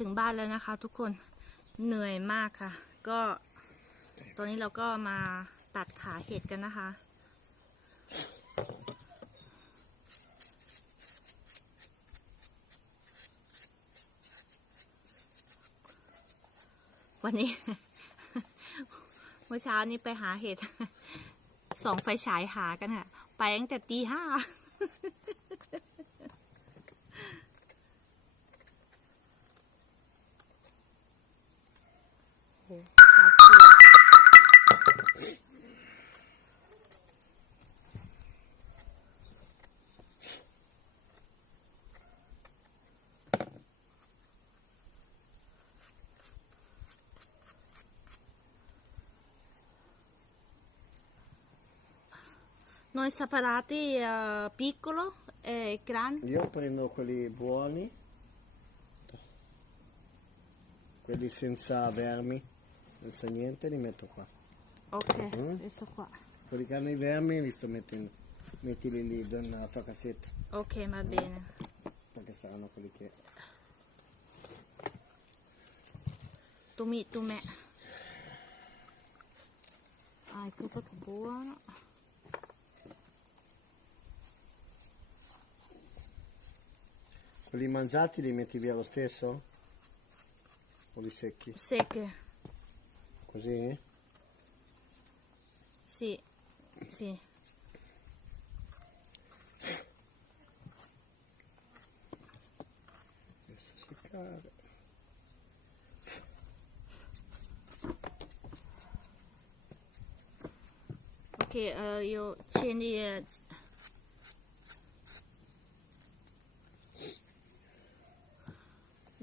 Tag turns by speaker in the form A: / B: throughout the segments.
A: ถึงบ้านแล้วนะคะทุกคนเหนื่อยมากค่ะ ก็ตอนนี้เราก็มาตัดขาเห็ดกันนะคะ วันนี้ เมื่อเช้านี้ไปหาเห็ดสองไฟฉายหากันค่ะ ไปตั้งแต่ตีห้า noi separati uh, piccolo e grande
B: io prendo quelli buoni quelli senza vermi senza niente li metto qua
A: ok uh -huh. questo qua
B: quelli che hanno i vermi visto mettili lì nella tua cassetta
A: ok va bene
B: perché saranno quelli che
A: tu mi tu me ah è questo che buono
B: Quelli mangiati li metti via lo stesso? O li secchi? Secche. Così?
A: Sì. Sì. Adesso Ok, uh, io accendi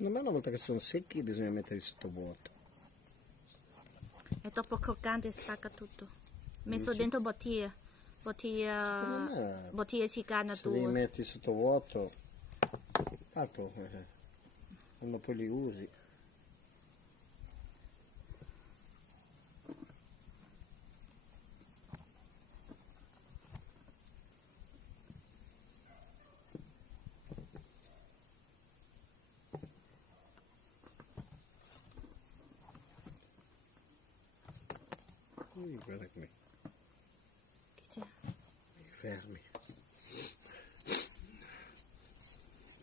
B: Non è una volta che sono secchi bisogna metterli sotto vuoto.
A: È troppo dopo e stacca tutto. Lice. Messo dentro bottiglie. Bottiglie Bottiglia cicana tu. Li metti
B: sotto vuoto. quando poi li usi.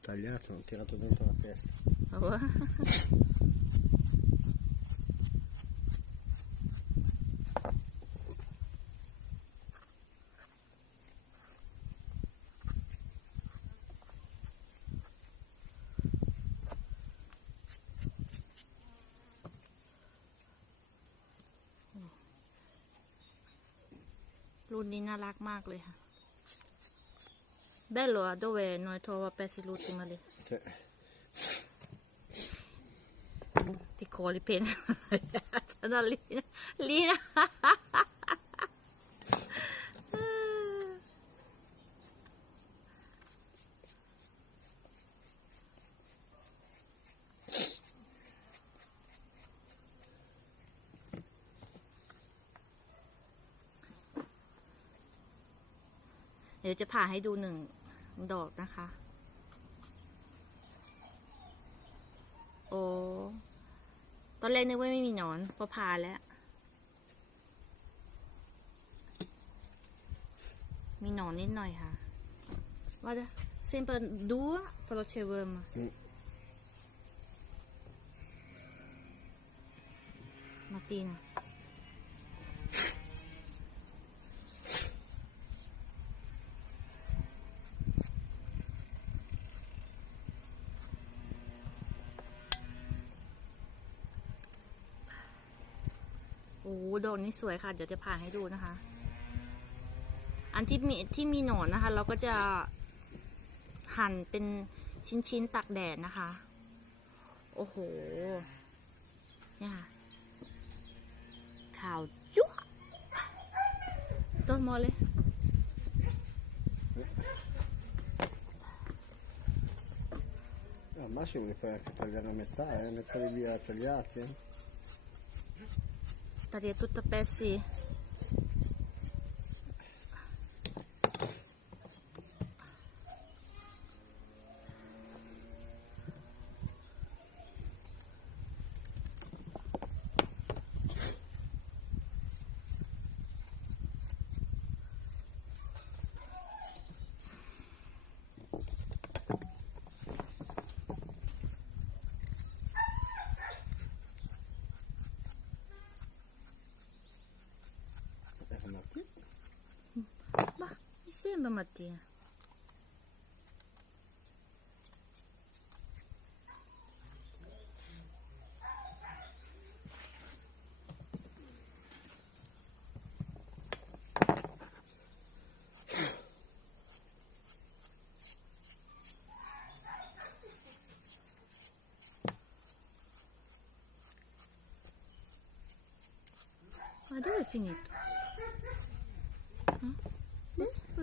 A: tagliato, l'ho tirato dentro la testa. oh. ลุนนี้น่ารักมากเลยค่ะ bello a dove noi trova pezzi l'ultima lì sì. ti coli pene da lina, lina. เดี๋ยวจะผ่าให้ดูหนึ่งดอกนะคะ โอ้ ตอนแรกนึกว่าไม่มีหนอนพอผ่าแล้ว มีหนอนนิดหน่อยค่ะ ว่าจะเซมเปิลดูพอเราเชเวอร์มามาตีนะโอ้โดนนี่สวยค่ะ เดี๋ยวจะผ่าให้ดูนะคะ อันที่มีที่มีหนอนนะคะ เราก็จะ หั่นเป็นชิ้นๆตักแดดนะคะ โอ้โหเนี่ยค่ะขาวจุ๊บต้นมอเลย
B: มาชิมเลยเพื่อทะเลน้ำเมตตาเมตตาดีๆาตุลอาเที่
A: é tudo a Спасибо, Матия. А где финит? А?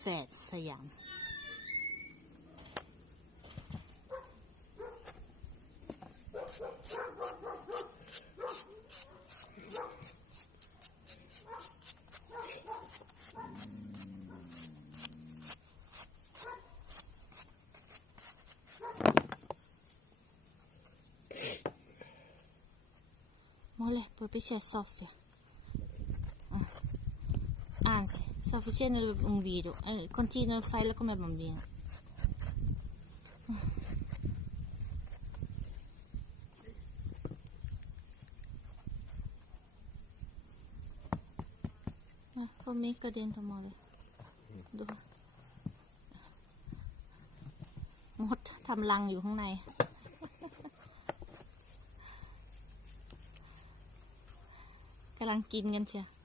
A: fat sayang. Mole, poi c'è Sofia. Anzi. Ah. sto facendo un video e continuo a farlo come bambino eh, fammi mica dentro amore มดทำรังอยู่ข้างในกำลังกินกันเชียว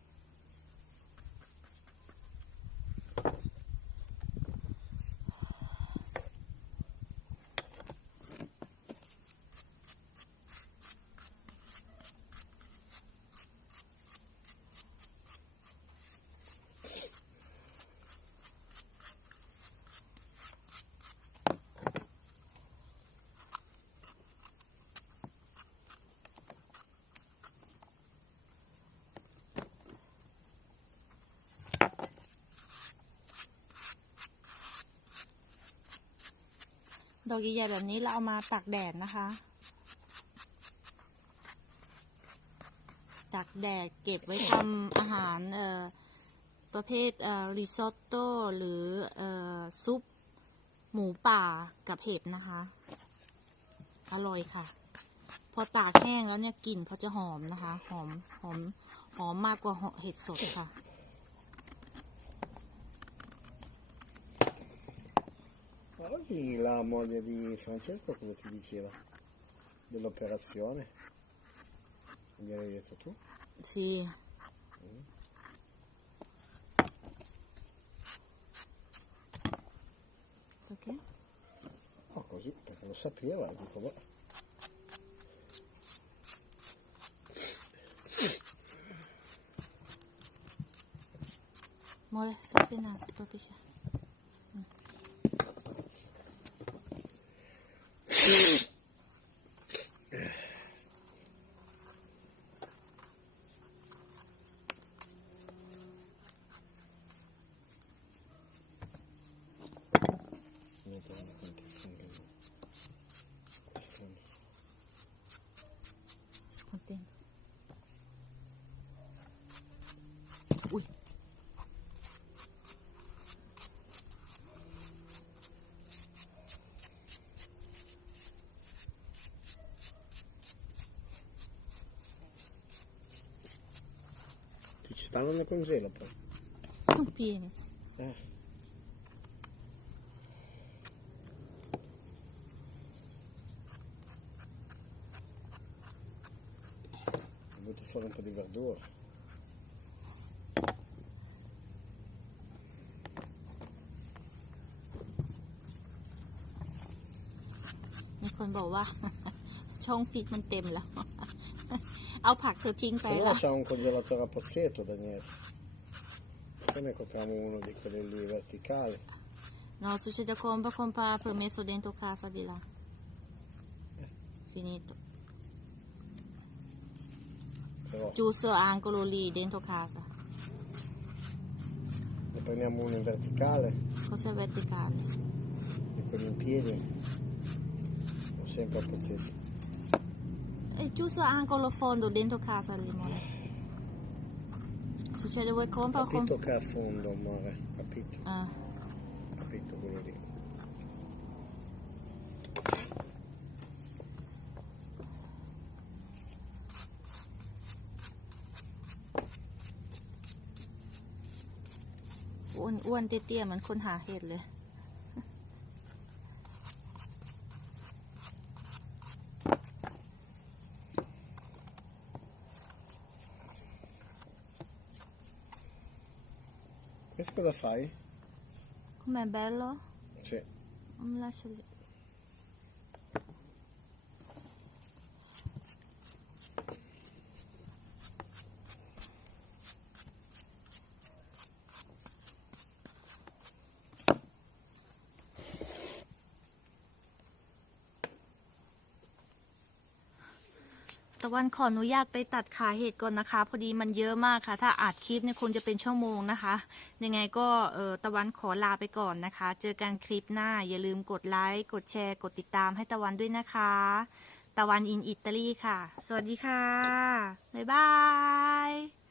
A: ดอกใหญ่ๆแบบนี้เราเอามาตากแดดนะคะ ตากแดดเก็บไว้ทำอาหารประเภทริซอตโต้หรือซุป หมูป่ากับเห็ดนะคะ อร่อยค่ะ พอตากแห้งแล้วเนี่ยกลิ่นเขาจะหอมนะคะ หอมหอมหอมมากกว่าเห็ดสดค่ะ
B: oggi la moglie di Francesco cosa ti diceva dell'operazione? Mi Gliel'hai detto tu? Sì. Mm. Ok? Ma oh, così, perché lo sapeva, e dico, beh.
A: Mole, sto appena c'è
B: stanno nel congelo
A: poi. Sono pieni.
B: Eh. butto fuori un po' di verdura
A: นี่คนบอกว่าช่องฟิกมันเต็มแล้วเอาผักเธอทิ้งไปแล้วใช่เราใช
B: ้คอนเซลเลอร์ตระพเศษตัวเนี้ยแล้วเราก็ทำอันนึงที่เป็นลิขิต
A: เราซื้อจากคอมบ์คอมพาเพื่อเมสโซเดนตุคาซาดิลาฟินิโตจูเซอร์อังโกโรลีเดนตุคาซา
B: เราไปเนี่ยมูนในเวอร์ติคัล
A: เขาใช้เวอร์ติคัล
B: ในคนอินพีเดียเราเซ็นกับโปรเซต
A: e giusto anche lo fondo dentro casa lì amore succede vuoi compra ho capito o comp- che a
B: fondo amore capito ah. capito quello lì
A: อ้วนเตี้ยๆมันคนหาเหตุเลย cosa fai? Com'è bello? Um, sì. ะวันขออนุญาตไปตัดขาเห็ดก่อนนะคะ พอดีมันเยอะมากค่ะถ้าอัดคลิปเนี่ยคงจะเป็นชั่วโมงนะคะ ยังไงก็เออตะวันขอลาไปก่อนนะคะ เจอกันคลิปหน้าอย่าลืมกดไลค์ กดแชร์ กดติดตามให้ตะวันด้วยนะคะ ตะวันอินอิตาลีค่ะ สวัสดีค่ะบ๊ายบาย